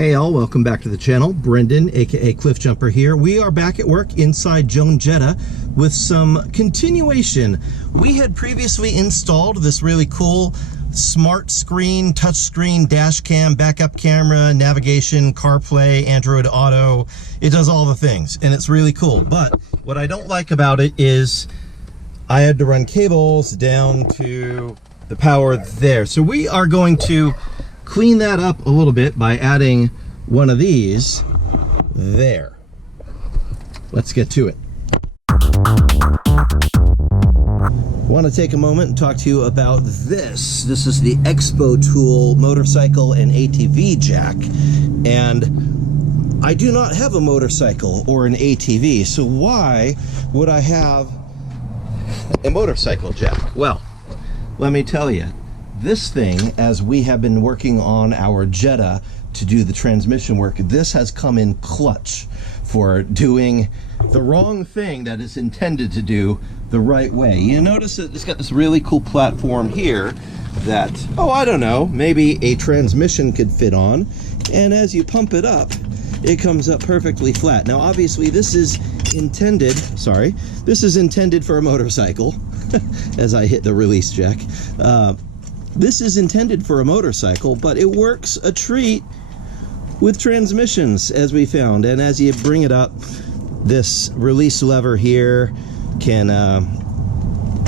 Hey all, welcome back to the channel. Brendan, aka Cliff Jumper here. We are back at work inside Joan Jetta with some continuation. We had previously installed this really cool smart screen, touch screen, dash cam, backup camera, navigation, CarPlay, Android Auto. It does all the things and it's really cool. But what I don't like about it is I had to run cables down to the power there. So we are going to clean that up a little bit by adding one of these there. Let's get to it. Want to take a moment and talk to you about this. This is the XPO TOOL Motorcycle and ATV Jack, and I do not have a motorcycle or an ATV, so why would I have a motorcycle jack? Well, let me tell you, this thing, as we have been working on our Jetta to do the transmission work, this has come in clutch for doing the wrong thing that is intended to do the right way. You notice that it's got this really cool platform here that, oh, I don't know, maybe a transmission could fit on, and as you pump it up, it comes up perfectly flat. Now, obviously, this is intended, this is intended for a motorcycle, as I hit the release jack. This is intended for a motorcycle, but it works a treat with transmissions, as we found. And as you bring it up, this release lever here can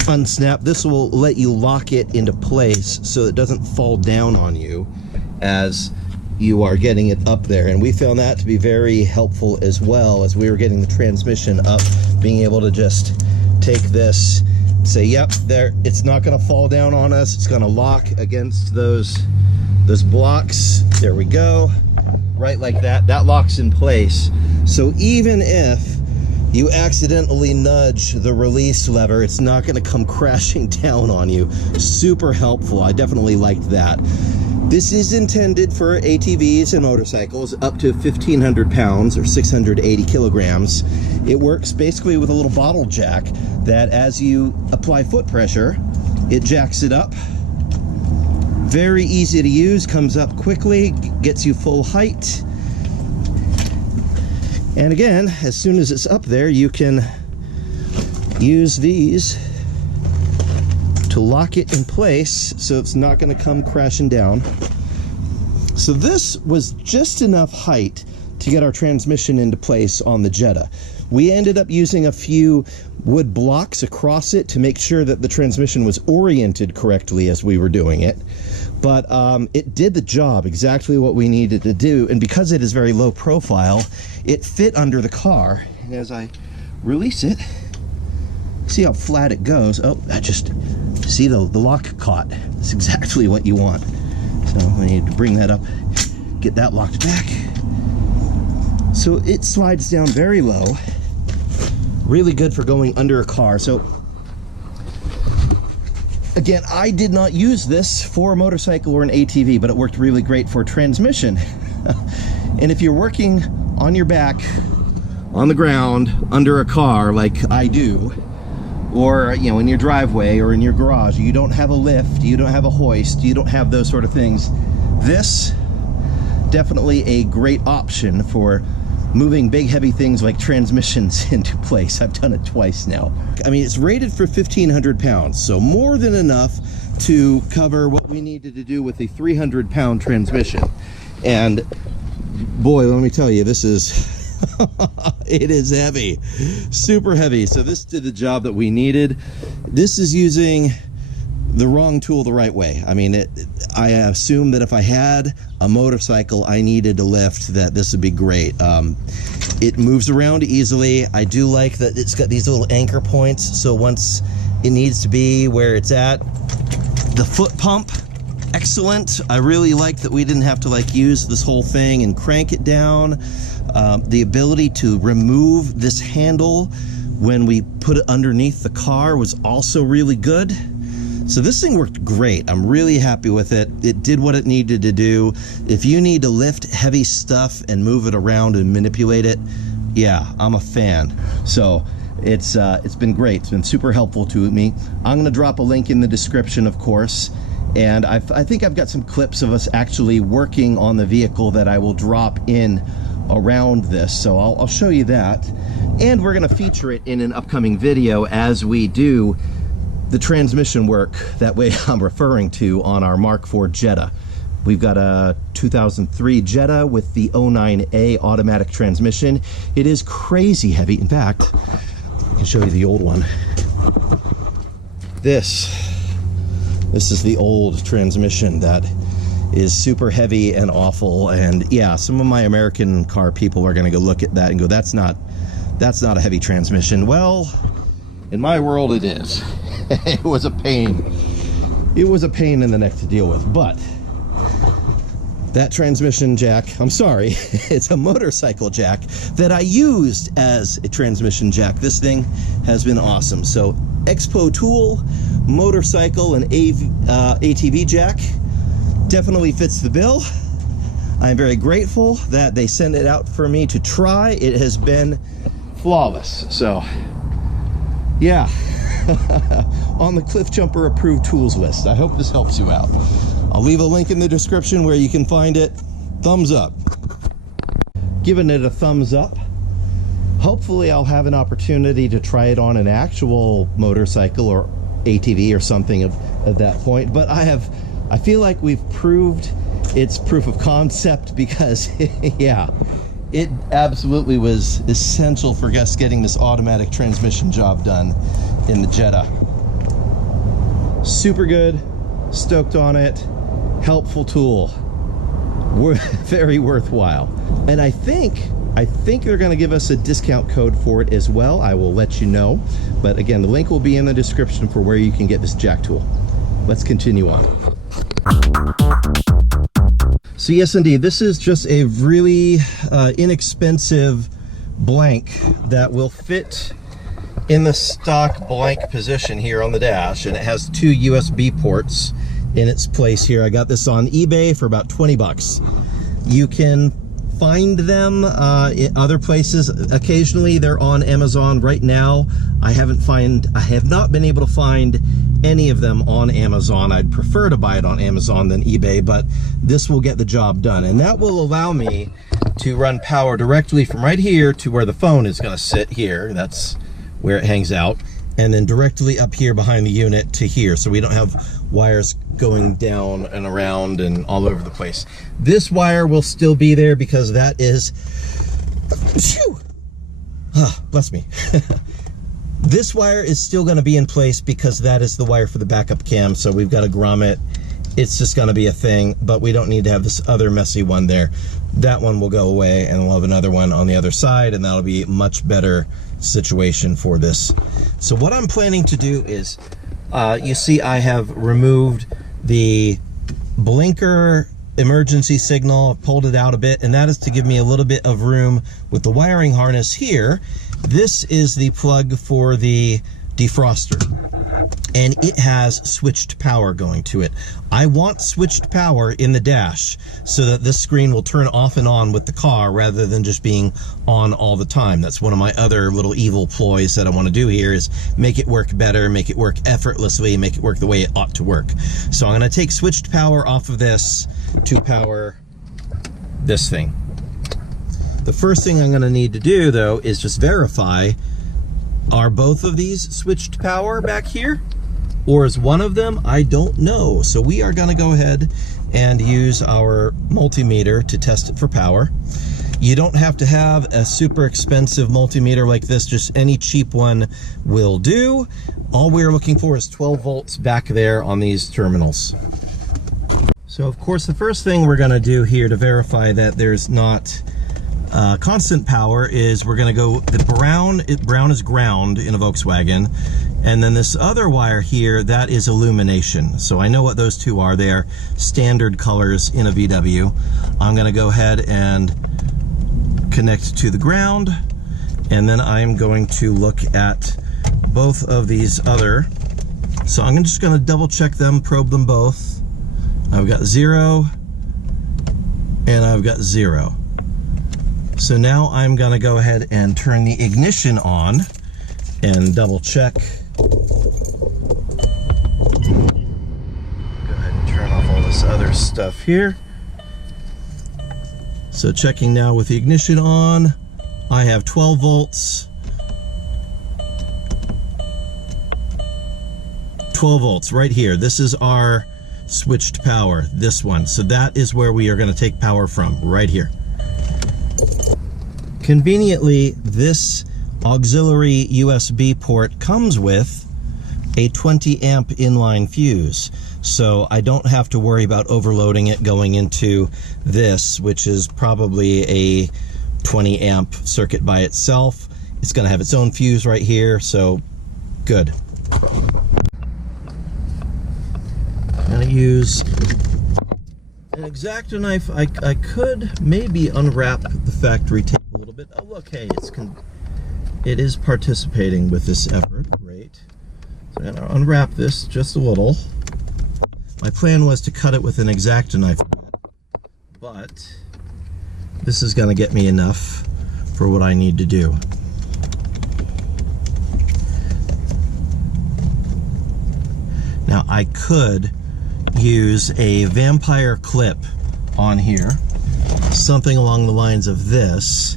unsnap. This will let you lock it into place so it doesn't fall down on you as you are getting it up there. And we found that to be very helpful as well, as we were getting the transmission up, being able to just take this, say, yep, there, it's not going to fall down on us. It's going to lock against those blocks. There we go. Right like that. That locks in place. So even if you accidentally nudge the release lever, it's not going to come crashing down on you. Super helpful. I definitely liked that. This is intended for ATVs and motorcycles up to 1,500 pounds or 680 kilograms. It works basically with a little bottle jack that as you apply foot pressure, it jacks it up. Very easy to use, comes up quickly, gets you full height. And again, as soon as it's up there, you can use these to lock it in place so it's not going to come crashing down. So this was just enough height to get our transmission into place on the Jetta. We ended up using a few wood blocks across it to make sure that the transmission was oriented correctly as we were doing it. But it did the job, exactly what we needed to do. And because it is very low profile, it fit under the car. And as I release it, see how flat it goes. Oh, I just see the lock caught. That's exactly what you want. So I need to bring that up, get that locked back. So it slides down very low. Really good for going under a car. So again, I did not use this for a motorcycle or an ATV, but it worked really great for transmission. And if you're working on your back, on the ground, under a car like I do, or you know, in your driveway or in your garage, you don't have a lift, you don't have a hoist, you don't have those sort of things, this definitely a great option for moving big heavy things like transmissions into place. I've done it twice now. I mean, it's rated for 1,500 pounds, so more than enough to cover what we needed to do with a 300-pound transmission. And boy, let me tell you, this is it is heavy, super heavy. So this did the job that we needed. This is using the wrong tool the right way. I mean, I assume that if I had a motorcycle I needed to lift, that this would be great. It moves around easily. I do like that it's got these little anchor points, so once it needs to be where it's at. The foot pump, excellent. I really like that we didn't have to like use this whole thing and crank it down. The ability to remove this handle when we put it underneath the car was also really good. So this thing worked great. I'm really happy with it. It did what it needed to do. If you need to lift heavy stuff and move it around and manipulate it, yeah, I'm a fan. So it's been great. It's been super helpful to me. I'm going to drop a link in the description, of course, And I think I've got some clips of us actually working on the vehicle that I will drop in around this, so I'll show you that. And we're going to feature it in an upcoming video as we do the transmission work that way I'm referring to on our Mk4 Jetta. We've got a 2003 Jetta with the 09A automatic transmission. It is crazy heavy. In fact, I can show you the old one. This is the old transmission that is super heavy and awful. And yeah, some of my American car people are going to go look at that and go, that's not a heavy transmission. Well, in my world it is. It was a pain. It was a pain in the neck to deal with. But that transmission jack, I'm sorry, it's a motorcycle jack that I used as a transmission jack. This thing has been awesome. So XPO Tool Motorcycle and ATV Jack definitely fits the bill. I'm very grateful that they sent it out for me to try. It has been flawless. So yeah, on the Cliff Jumper approved tools list. I hope this helps you out. I'll leave a link in the description where you can find it. Thumbs up. Giving it a thumbs up. Hopefully I'll have an opportunity to try it on an actual motorcycle or ATV or something of that point. But I feel like we've proved its proof of concept, because yeah, it absolutely was essential for us getting this automatic transmission job done in the Jetta. Super good, stoked on it, helpful tool, very worthwhile. And I think they're going to give us a discount code for it as well. I will let you know. But again, the link will be in the description for where you can get this jack tool. Let's continue on. So yes, indeed, this is just a really inexpensive blank that will fit in the stock blank position here on the dash, and it has 2 USB ports in its place here. I got this on eBay for about 20 bucks. You can find them in other places. Occasionally they're on Amazon. Right now I have not been able to find any of them on Amazon. I'd prefer to buy it on Amazon than eBay, but this will get the job done, and that will allow me to run power directly from right here to where the phone is going to sit here. That's where it hangs out, and then directly up here behind the unit to here, so we don't have wires going down and around and all over the place. This wire will still be there because that is, bless me. This wire is still going to be in place because that is the wire for the backup cam, so we've got to grommet. It's just going to be a thing, but we don't need to have this other messy one there. That one will go away, and we'll have another one on the other side, and that'll be a much better situation for this. So what I'm planning to do is, you see I have removed the blinker emergency signal, pulled it out a bit, and that is to give me a little bit of room with the wiring harness here. This is the plug for the defroster, and it has switched power going to it. I want switched power in the dash so that this screen will turn off and on with the car rather than just being on all the time. That's one of my other little evil ploys that I want to do here, is make it work better, make it work effortlessly, make it work the way it ought to work. So I'm going to take switched power off of this to power this thing. The first thing I'm going to need to do, though, is just verify, are both of these switched power back here? Or is one of them? I don't know. So we are going to go ahead and use our multimeter to test it for power. You don't have to have a super expensive multimeter like this, just any cheap one will do. All we're looking for is 12 volts back there on these terminals. So of course the first thing we're going to do here to verify that there's not constant power is we're going to go, the brown is ground in a Volkswagen, and then this other wire here, that is illumination. So I know what those two are. They are standard colors in a VW. I'm going to go ahead and connect to the ground, and then I'm going to look at both of these other. So I'm just going to double check them, probe them both. I've got 0 and I've got 0. So now I'm going to go ahead and turn the ignition on and double check. Go ahead and this other stuff here. So checking now with the ignition on, I have 12 volts. 12 volts right here. This is our switched power, this one. So that is where we are going to take power from, right here. Conveniently, this auxiliary USB port comes with a 20 amp inline fuse. So I don't have to worry about overloading it going into this, which is probably a 20 amp circuit by itself. It's going to have its own fuse right here, so good. I'm going to use an X-Acto knife. I could maybe unwrap the factory tape a little bit. Oh look, hey, it is participating with this effort. Great. So I'm going to unwrap this just a little. My plan was to cut it with an X-Acto knife, but this is going to get me enough for what I need to do. Now I could use a vampire clip on here, something along the lines of this,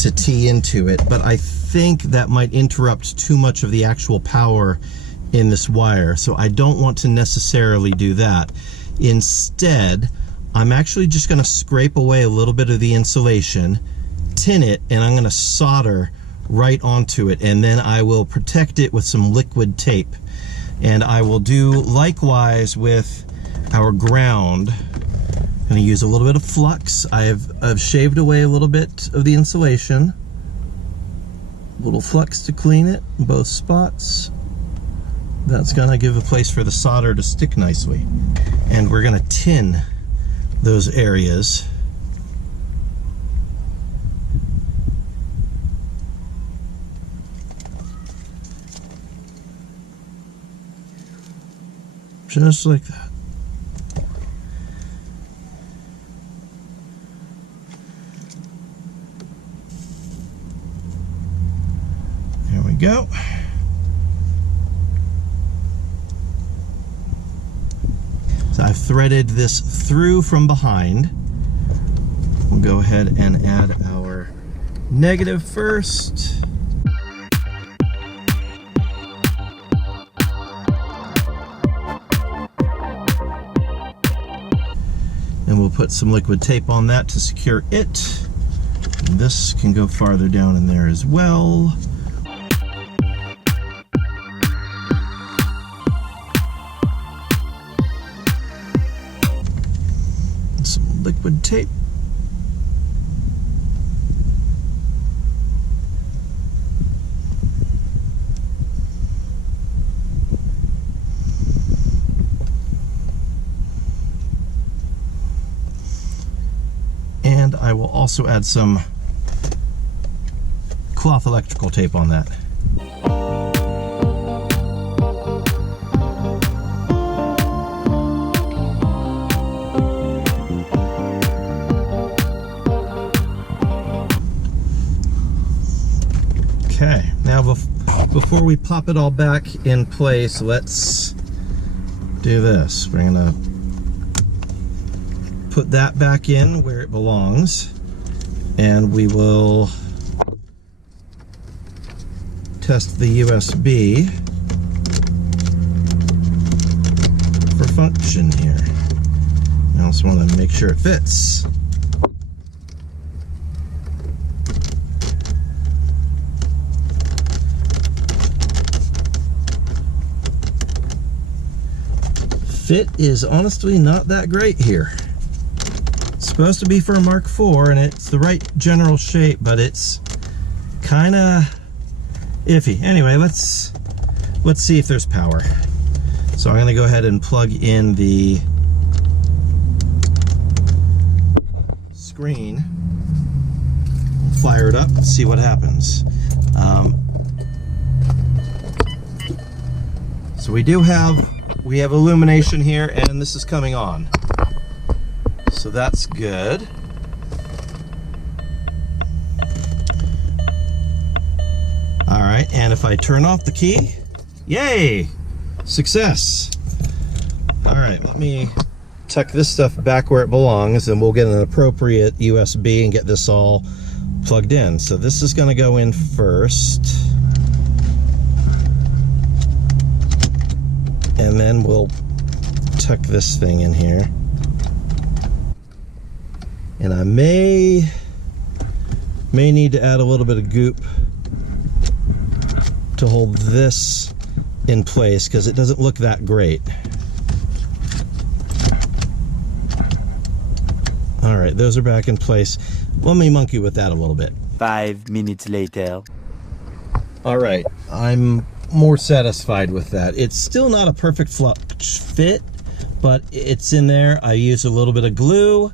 to tee into it, but I think that might interrupt too much of the actual power in this wire, so I don't want to necessarily do that. Instead, I'm actually just going to scrape away a little bit of the insulation, tin it, and I'm going to solder right onto it, and then I will protect it with some liquid tape. And I will do likewise with our ground. I'm going to use a little bit of flux. I've shaved away a little bit of the insulation. A little flux to clean it in both spots. That's going to give a place for the solder to stick nicely. And we're going to tin those areas. Just like that. There we go. So I've threaded this through from behind. We'll go ahead and add our negative first. And we'll put some liquid tape on that to secure it. And this can go farther down in there as well. Some liquid tape. And I will also add some cloth electrical tape on that. Okay, now before we pop it all back in place, let's do this. We're gonna put that back in where it belongs, and we will test the USB for function here. I also want to make sure it fits. Fit is honestly not that great here. Supposed to be for a Mark IV, and it's the right general shape, but it's kind of iffy. Anyway, let's see if there's power. So I'm going to go ahead and plug in the screen, fire it up, see what happens. So we have illumination here, and this is coming on. So that's good. All right, and if I turn off the key, yay, success. All right, let me tuck this stuff back where it belongs, and we'll get an appropriate USB and get this all plugged in. So this is going to go in first, and then we'll tuck this thing in here. And I may need to add a little bit of goop to hold this in place, because it doesn't look that great. All right, those are back in place. Let me monkey with that a little bit. 5 minutes later. All right, I'm more satisfied with that. It's still not a perfect fit, but it's in there. I use a little bit of glue.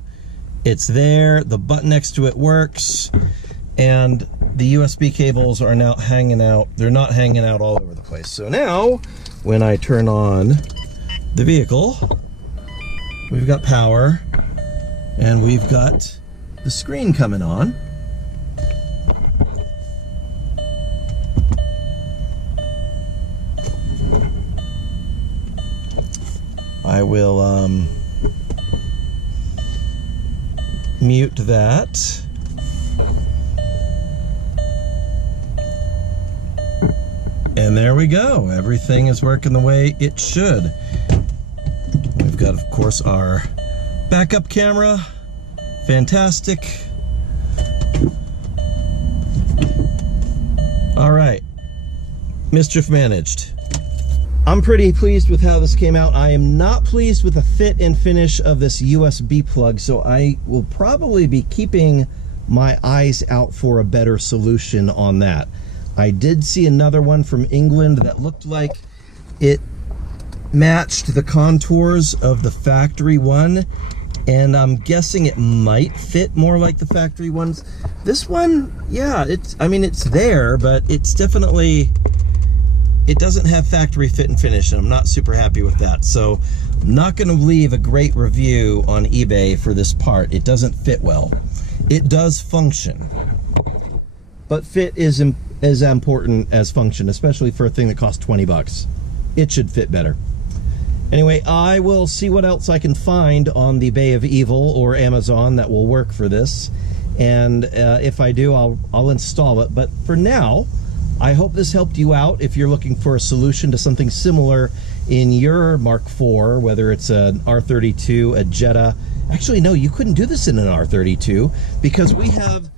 It's there. The button next to it works. And the USB cables are now hanging out. They're not hanging out all over the place. So now, when I turn on the vehicle, we've got power, and we've got the screen coming on. I will mute that. And there we go. Everything is working the way it should. We've got, of course, our backup camera. Fantastic. All right. Mischief managed. I'm pretty pleased with how this came out. I am not pleased with the fit and finish of this USB plug, so I will probably be keeping my eyes out for a better solution on that. I did see another one from England that looked like it matched the contours of the factory one, and I'm guessing it might fit more like the factory ones. This one, yeah, I mean, it's there, but it's definitely, it doesn't have factory fit and finish, and I'm not super happy with that. So I'm not going to leave a great review on eBay for this part. It doesn't fit well. It does function, but fit is as important as function, especially for a thing that costs 20 bucks. It should fit better. Anyway, I will see what else I can find on the Bay of Evil or Amazon that will work for this, and if I do, I'll install it. But for now, I hope this helped you out if you're looking for a solution to something similar in your Mark IV, whether it's an R32, a Jetta. Actually, no, you couldn't do this in an R32 because we have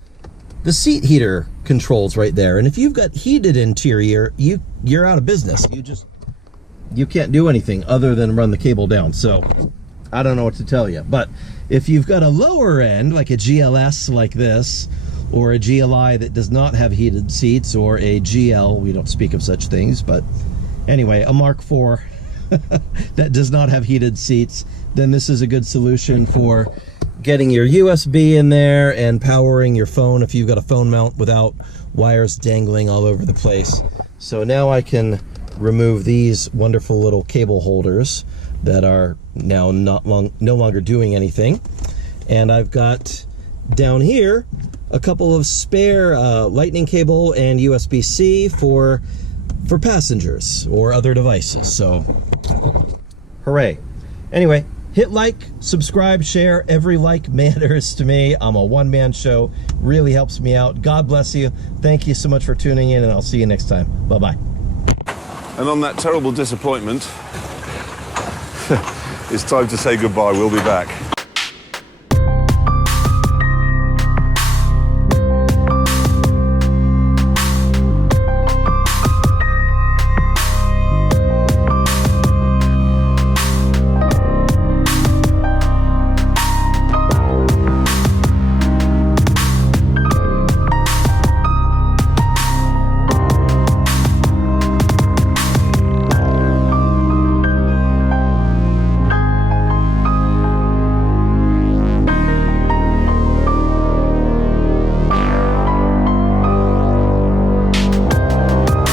the seat heater controls right there. And if you've got heated interior, you're out of business. You can't do anything other than run the cable down. So I don't know what to tell you. But if you've got a lower end, like a GLS like this, or a GLI that does not have heated seats, or a GL, we don't speak of such things, but anyway, a Mark IV that does not have heated seats, then this is a good solution for getting your USB in there and powering your phone if you've got a phone mount without wires dangling all over the place. So now I can remove these wonderful little cable holders that are now no longer doing anything. And I've got down here a couple of spare lightning cable and USB-C for passengers or other devices. So hooray. Anyway, hit like, subscribe, share. Every like matters to me. I'm a one-man show. Really helps me out. God bless you. Thank you so much for tuning in, and I'll see you next time. Bye-bye. And on that terrible disappointment, it's time to say goodbye. We'll be back.